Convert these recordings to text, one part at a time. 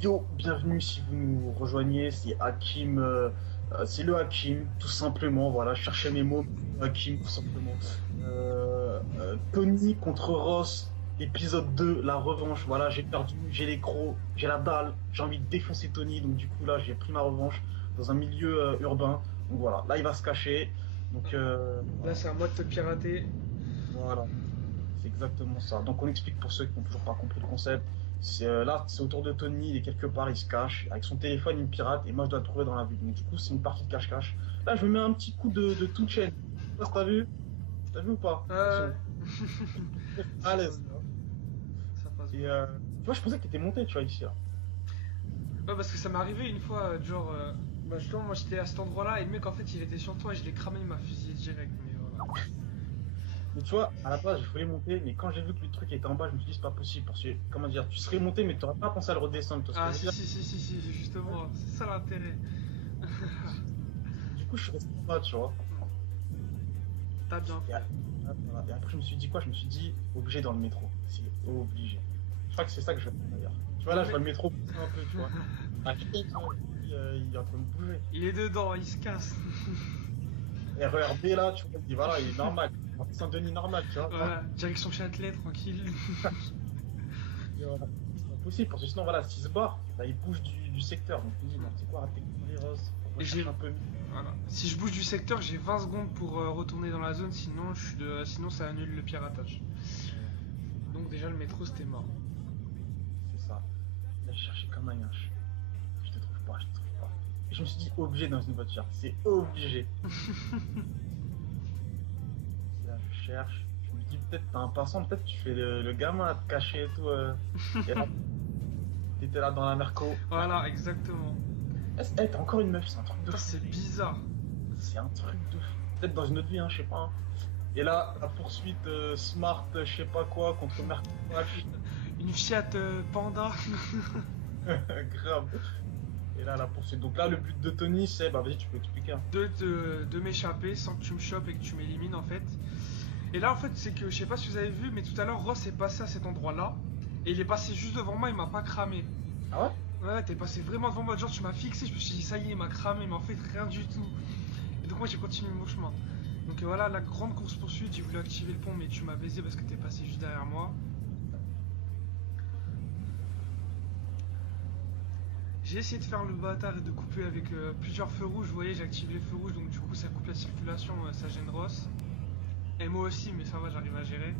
Yo, bienvenue si vous nous rejoignez, c'est Hakim, c'est le Hakim, tout simplement, voilà, je cherchais mes mots, Hakim, tout simplement. Tony contre Ross, épisode 2, la revanche, voilà, j'ai perdu, j'ai les crocs, j'ai la dalle, j'ai envie de défoncer Tony, donc du coup là, j'ai pris ma revanche dans un milieu urbain, donc voilà, là il va se cacher, donc Là, c'est à moi de te pirater. voilà. C'est exactement ça. Donc on explique pour ceux qui n'ont toujours pas compris le concept. Là, c'est autour de Tony, il est quelque part, il se cache. Avec son téléphone, il me pirate et moi je dois le trouver dans la vue. Donc du coup, c'est une partie de cache-cache. Là, je me mets un petit coup de toute chaîne. T'as vu? T'as vu ou pas? Euh... À l'aise. Ça passe Et bien. tu vois, je pensais que t'étais monté, tu vois, ici là. Ouais, parce que ça m'est arrivé une fois, bah justement, moi j'étais à cet endroit-là et le mec en fait il était sur toi et je l'ai cramé, il m'a fusillé direct. Mais voilà. Mais tu vois, à la base, je voulais monter, mais quand j'ai vu que le truc était en bas, je me suis dit, c'est pas possible. Parce que, comment dire, tu serais monté, mais tu n'aurais pas pensé à le redescendre. Tu vois ce que Ah, je veux si, dire? si, si, si, si, justement, c'est ça l'intérêt. Du coup, je suis resté en bas, tu vois. T'as bien Et, fait. voilà. Et après, je me suis dit quoi? Je me suis dit, obligé dans le métro. C'est obligé. Je crois que c'est ça que je vais faire d'ailleurs. Tu vois, là, je vois le métro pousser un peu, tu vois. Ah, tu vois, il est en train de bouger. Il est dedans, il se casse. RERB, là, tu vois, il dit, voilà, il est normal. Saint-Denis normal, tu vois. Voilà, direction Châtelet, tranquille. Et voilà. C'est pas possible, parce que sinon, voilà, s'il se barre, bah, il bouge du secteur. Donc, il me dit, non, c'est quoi, rater les Ross? On Et recherche j'ai- un peu mieux. Voilà. Si je bouge du secteur, j'ai 20 secondes pour retourner dans la zone, sinon ça annule le piratage. Donc déjà le métro c'était mort. C'est ça. Là, je cherchais comme un yinche. Je te trouve pas, je te trouve pas. Et je me suis dit, obligé dans une voiture. C'est obligé. Là, je cherche. Je me dis, peut-être t'as un passant, peut-être tu fais le gamin à te cacher et tout. Et là, t'étais là dans la Merco. Voilà, exactement. T'as encore une meuf, c'est un truc de Putain, fou. c'est bizarre. C'est un truc de fou. Peut-être dans une autre vie, hein, je sais pas. Hein. Et là, la poursuite Smart, je sais pas quoi, contre Merco. Une Fiat Panda. Grave. Et là, la poursuite. Donc là, le but de Tony, c'est. Bah, vas-y, tu peux expliquer. Hein. De m'échapper sans que tu me chopes et que tu m'élimines en fait. Et là en fait c'est que je sais pas si vous avez vu mais tout à l'heure Ross est passé à cet endroit là et il est passé juste devant moi, il m'a pas cramé. Ah ouais? Ouais, t'es passé vraiment devant moi, genre tu m'as fixé, je me suis dit ça y est, il m'a cramé, mais en fait rien du tout. Et donc moi j'ai continué mon chemin. Donc voilà, la grande course poursuite, j'ai voulu activer le pont mais tu m'as baisé parce que t'es passé juste derrière moi. J'ai essayé de faire le bâtard et de couper avec plusieurs feux rouges, vous voyez j'ai activé les feux rouges donc du coup ça coupe la circulation, ça gêne Ross. Et moi aussi mais ça va, j'arrive à gérer.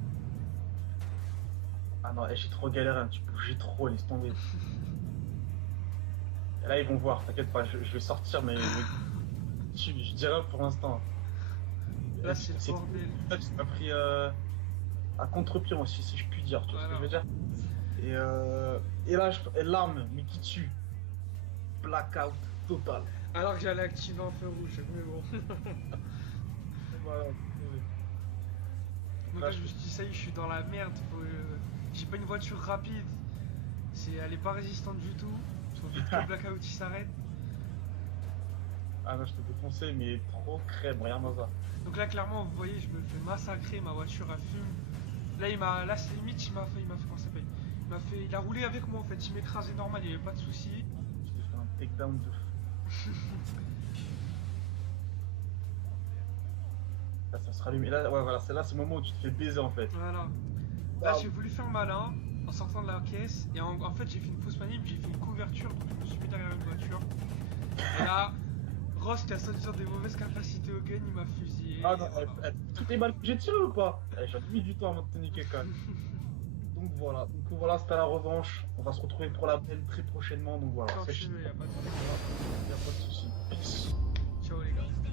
Ah non, j'ai trop galéré, hein. Tu bougeais trop, laisse tomber. Et là, ils vont voir, t'inquiète pas, je vais sortir, mais je dirais pour l'instant. Là c'est le bordel. Là, tu t'as pris à contre-pied aussi, si je puis dire, tu vois ce que je veux dire? Et là, l'arme, mais qui tue. Blackout total. Alors que j'allais activer un feu rouge, mais bon. Voilà. Donc là, je me suis dit, ça y est, je suis dans la merde. J'ai pas une voiture rapide. Elle est pas résistante du tout. Faut vite que le blackout il s'arrête. Ah non, je t'ai défoncé, mais trop crème, regarde-moi ça. Donc là, clairement, vous voyez, je me fais massacrer. Ma voiture, elle fume. Là, c'est limite, comment ça s'appelle? Il a roulé avec moi en fait. Il m'écrasait normal, il y avait pas de souci. Je t'ai fait un takedown de fou. Là, ça se rallume. Et là, ouais, voilà, c'est le moment où tu te fais baiser en fait. Voilà. Là, j'ai voulu faire malin en sortant de la caisse. Et en fait, j'ai fait une fausse manip, j'ai fait une couverture. Donc, je me suis mis derrière une voiture. Et là, Ross, qui a soi-disant des mauvaises capacités au gun, il m'a fusillé. Ah non, Voilà. tout est mal. J'ai tiré ou pas? J'ai mis du temps avant de te niquer quand même. Donc voilà, c'était la revanche. On va se retrouver pour la belle très prochainement. Donc voilà, Quand c'est tu veux, y a pas de souci. y a pas de souci. Peace. Ciao les gars.